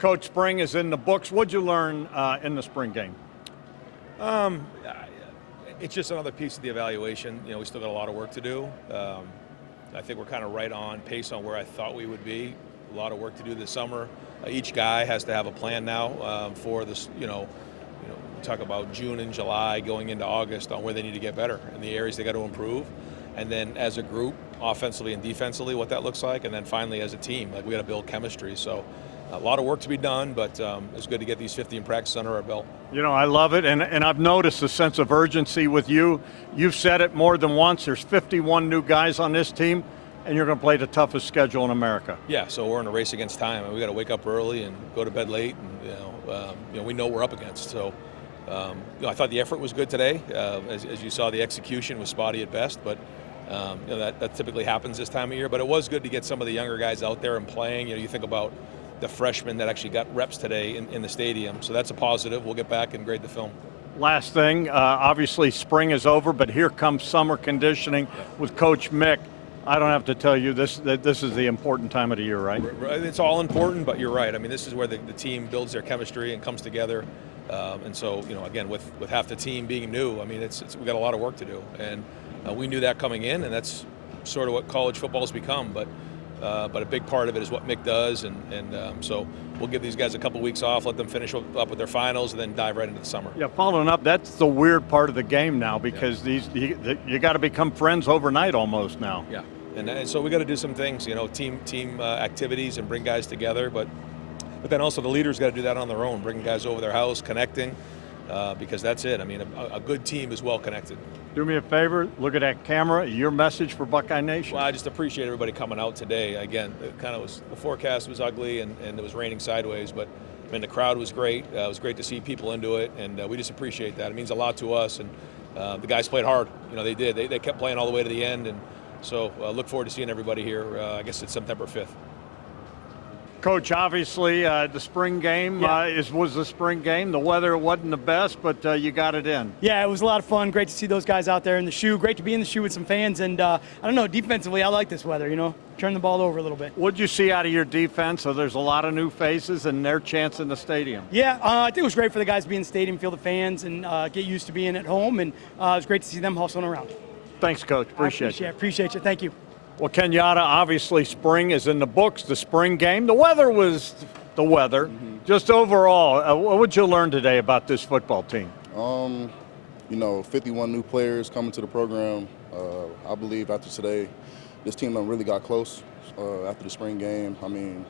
Coach, spring is in the books. What'd you learn in the spring game? It's just another piece of the evaluation. You know, we still got a lot of work to do. I think we're kind of right on pace on where I thought we would be. A lot of work to do this summer. Each guy has to have a plan now for this. We talk about June and July going into August on where they need to get better and the areas they got to improve. And then as a group, offensively and defensively, what that looks like. And then finally as a team, like we got to build chemistry. So a lot of work to be done, but it's good to get these 50 in practice under our belt. You know, I love it, and I've noticed a sense of urgency with you. You've said it more than once. There's 51 new guys on this team, and you're going to play the toughest schedule in America. Yeah, so we're in a race against time, and we got to wake up early and go to bed late, and we know we're up against. So, I thought the effort was good today. As you saw, the execution was spotty at best, but that typically happens this time of year. But it was good to get some of the younger guys out there and playing. You think about the freshmen that actually got reps today in the stadium. So that's a positive. We'll get back and grade the film. Last thing, obviously spring is over, but here comes summer conditioning with Coach Mick. I don't have to tell you this is the important time of the year, right? It's all important, but you're right. I mean, this is where the team builds their chemistry and comes together. And so, again, with half the team being new, I mean, we got a lot of work to do. And we knew that coming in, and that's sort of what college football has become. But a big part of it is what Mick does, and so we'll give these guys a couple weeks off, let them finish up with their finals, and then dive right into the summer. Yeah, following up, that's the weird part of the game now because you got to become friends overnight almost now. Yeah, and so we got to do some things, team activities and bring guys together, but then also the leaders got to do that on their own, bringing guys over their house, connecting, because that's it. I mean, a good team is well connected. Do me a favor, look at that camera, your message for Buckeye Nation. Well, I just appreciate everybody coming out today. Again, the forecast was ugly and it was raining sideways, but I mean, the crowd was great. It was great to see people into it, and we just appreciate that. It means a lot to us, and the guys played hard. They did. They kept playing all the way to the end, and so look forward to seeing everybody here. I guess it's September 5th. Coach, obviously the spring game was the spring game. The weather wasn't the best, but you got it in. Yeah, it was a lot of fun. Great to see those guys out there in the shoe. Great to be in the shoe with some fans. And I don't know, defensively, I like this weather, turn the ball over a little bit. What'd you see out of your defense? So there's a lot of new faces and their chance in the stadium. Yeah, I think it was great for the guys to be in the stadium, feel the fans, and get used to being at home. And it was great to see them hustling around. Thanks, Coach. Appreciate it. Appreciate you. Thank you. Well, Kenyatta, obviously spring is in the books, the spring game. The weather was the weather. Mm-hmm. Just overall, what would you learn today about this football team? 51 new players coming to the program. I believe after today, this team done really got close after the spring game. I mean,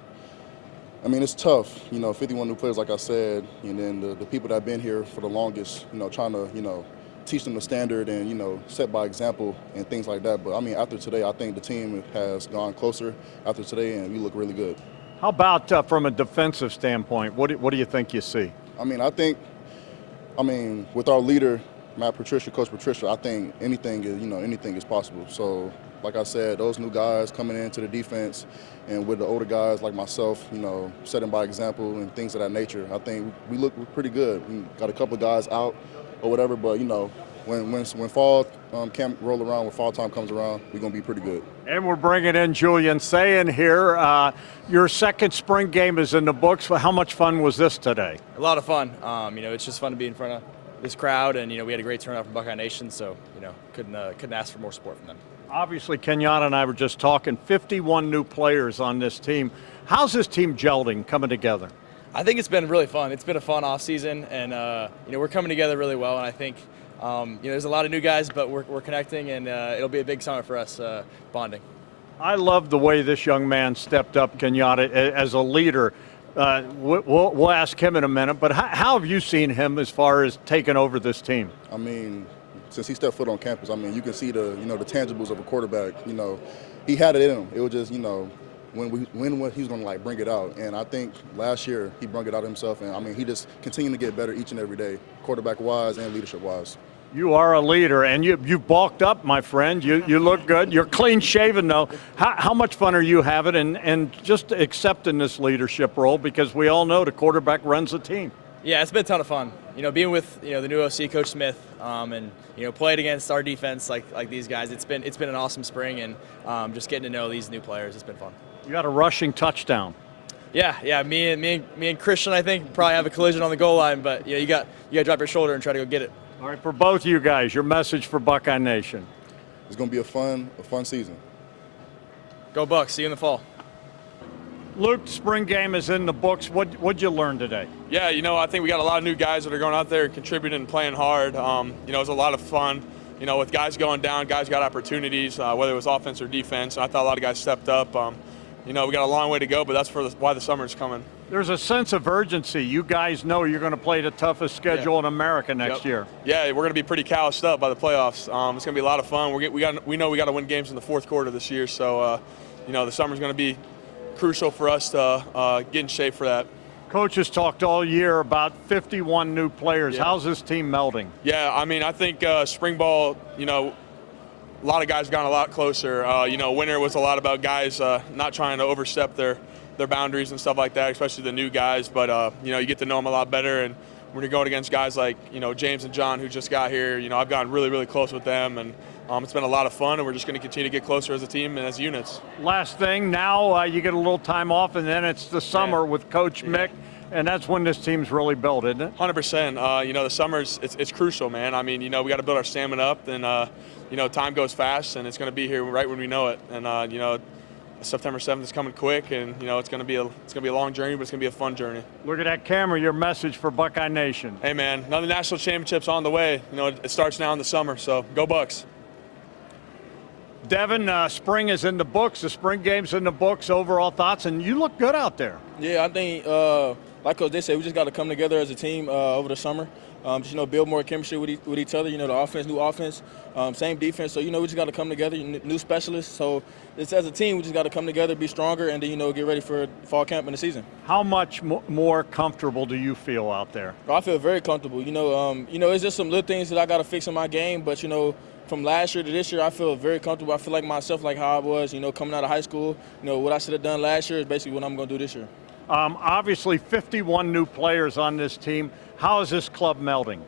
it's tough, 51 new players, like I said, and then the people that have been here for the longest, trying to, teach them the standard and, set by example and things like that. But, after today, I think the team has gone closer after today, and we look really good. How about from a defensive standpoint? What do you think you see? I think with our leader, Coach Patricia, I think anything is possible. So, like I said, those new guys coming into the defense and with the older guys like myself, setting by example and things of that nature, I think we look pretty good. We got a couple of guys out or whatever, but when fall camp roll around, when fall time comes around, we're gonna be pretty good. And we're bringing in Julian Sayin here. Your second spring game is in the books. How much fun was this today? A lot of fun. It's just fun to be in front of this crowd, and we had a great turnout from Buckeye Nation, so couldn't ask for more support from them. Obviously, Kenyatta and I were just talking. 51 new players on this team. How's this team gelding, coming together? I think it's been really fun. It's been a fun off season, and we're coming together really well. And I think there's a lot of new guys, but we're connecting, and it'll be a big summer for us bonding. I love the way this young man stepped up, Kenyatta, as a leader. We'll ask him in a minute, but how have you seen him as far as taking over this team? Since he stepped foot on campus, you can see the tangibles of a quarterback. He had it in him. It was just when he's going to bring it out. And I think last year he brought it out himself, and he just continued to get better each and every day, quarterback-wise and leadership-wise. You are a leader, and you bulked up, my friend. You look good. You're clean-shaven, though. How much fun are you having and just accepting this leadership role? Because we all know the quarterback runs the team. Yeah, it's been a ton of fun. Being with the new OC, Coach Smith, and playing against our defense like these guys. It's been an awesome spring, and just getting to know these new players. It's been fun. You got a rushing touchdown. Yeah. Me and Christian, I think, probably have a collision on the goal line, but yeah, you got to drop your shoulder and try to go get it. All right, for both of you guys, your message for Buckeye Nation. It's going to be a fun season. Go Bucks! See you in the fall. Luke, spring game is in the books. What'd you learn today? Yeah, I think we got a lot of new guys that are going out there contributing and playing hard. It was a lot of fun. With guys going down, guys got opportunities, whether it was offense or defense. And I thought a lot of guys stepped up. We got a long way to go, but that's why the summer's coming. There's a sense of urgency. You guys know you're going to play the toughest schedule in America next year. Yeah, we're going to be pretty calloused up by the playoffs. It's going to be a lot of fun. We know we got to win games in the fourth quarter this year, so the summer's going to be crucial for us to get in shape for that. Coach has talked all year about 51 new players. Yeah. How's this team melding? Yeah, I think spring ball, a lot of guys got a lot closer. Winter was a lot about guys not trying to overstep their boundaries and stuff like that, especially the new guys. But, you get to know them a lot better. And when you're going against guys like, James and John, who just got here, I've gotten really, really close with them. And it's been a lot of fun, and we're just going to continue to get closer as a team and as units. Last thing, now you get a little time off, and then it's the summer with Coach Mick, and that's when this team's really built, isn't it? 100%. The summer's it's crucial, man. We got to build our stamina up, and time goes fast, and it's going to be here right when we know it. And September 7th is coming quick, and it's going to be a long journey, but it's going to be a fun journey. Look at that camera. Your message for Buckeye Nation. Hey, man, another national championship's on the way. It starts now in the summer, so go Bucks. Devin, spring is in the books. The spring game's in the books. Overall thoughts, and you look good out there. Yeah, I think, like Coach they said, we just got to come together as a team over the summer. Just, build more chemistry with each other. The offense, new offense, same defense. So, we just got to come together, new specialists. So, it's, as a team, we just got to come together, be stronger, and then, get ready for fall camp in the season. How much more comfortable do you feel out there? I feel very comfortable. It's just some little things that I got to fix in my game, but, from last year to this year, I feel very comfortable. I feel like myself, like how I was, coming out of high school. What I should have done last year is basically what I'm going to do this year. Obviously, 51 new players on this team. How is this club melding?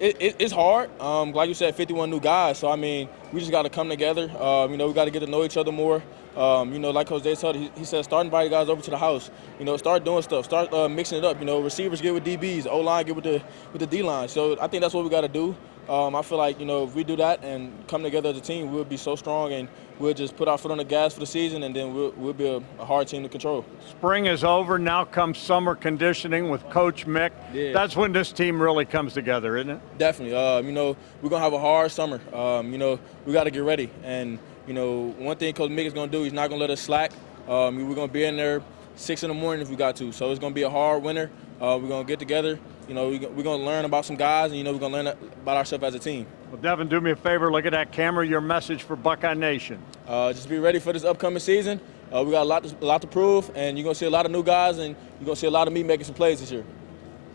It's hard. Like you said, 51 new guys. So, we just got to come together. We got to get to know each other more. Like Coach Day said, he said, start inviting guys over to the house. Start doing stuff. Start mixing it up. Receivers get with DBs. O-line get with the D-line. So, I think that's what we got to do. I feel like, if we do that and come together as a team, we'll be so strong, and we'll just put our foot on the gas for the season, and then we'll be a hard team to control. Spring is over. Now comes summer conditioning with Coach Mick. Yeah. That's when this team really comes together, isn't it? Definitely. We're going to have a hard summer. We got to get ready. And, one thing Coach Mick is going to do, he's not going to let us slack. We're going to be in there 6 in the morning if we got to. So it's going to be a hard winter. We're going to get together. We're going to learn about some guys, and, we're going to learn about ourselves as a team. Well, Devin, do me a favor. Look at that camera. Your message for Buckeye Nation. Just be ready for this upcoming season. We got a lot to prove, and you're going to see a lot of new guys, and you're going to see a lot of me making some plays this year.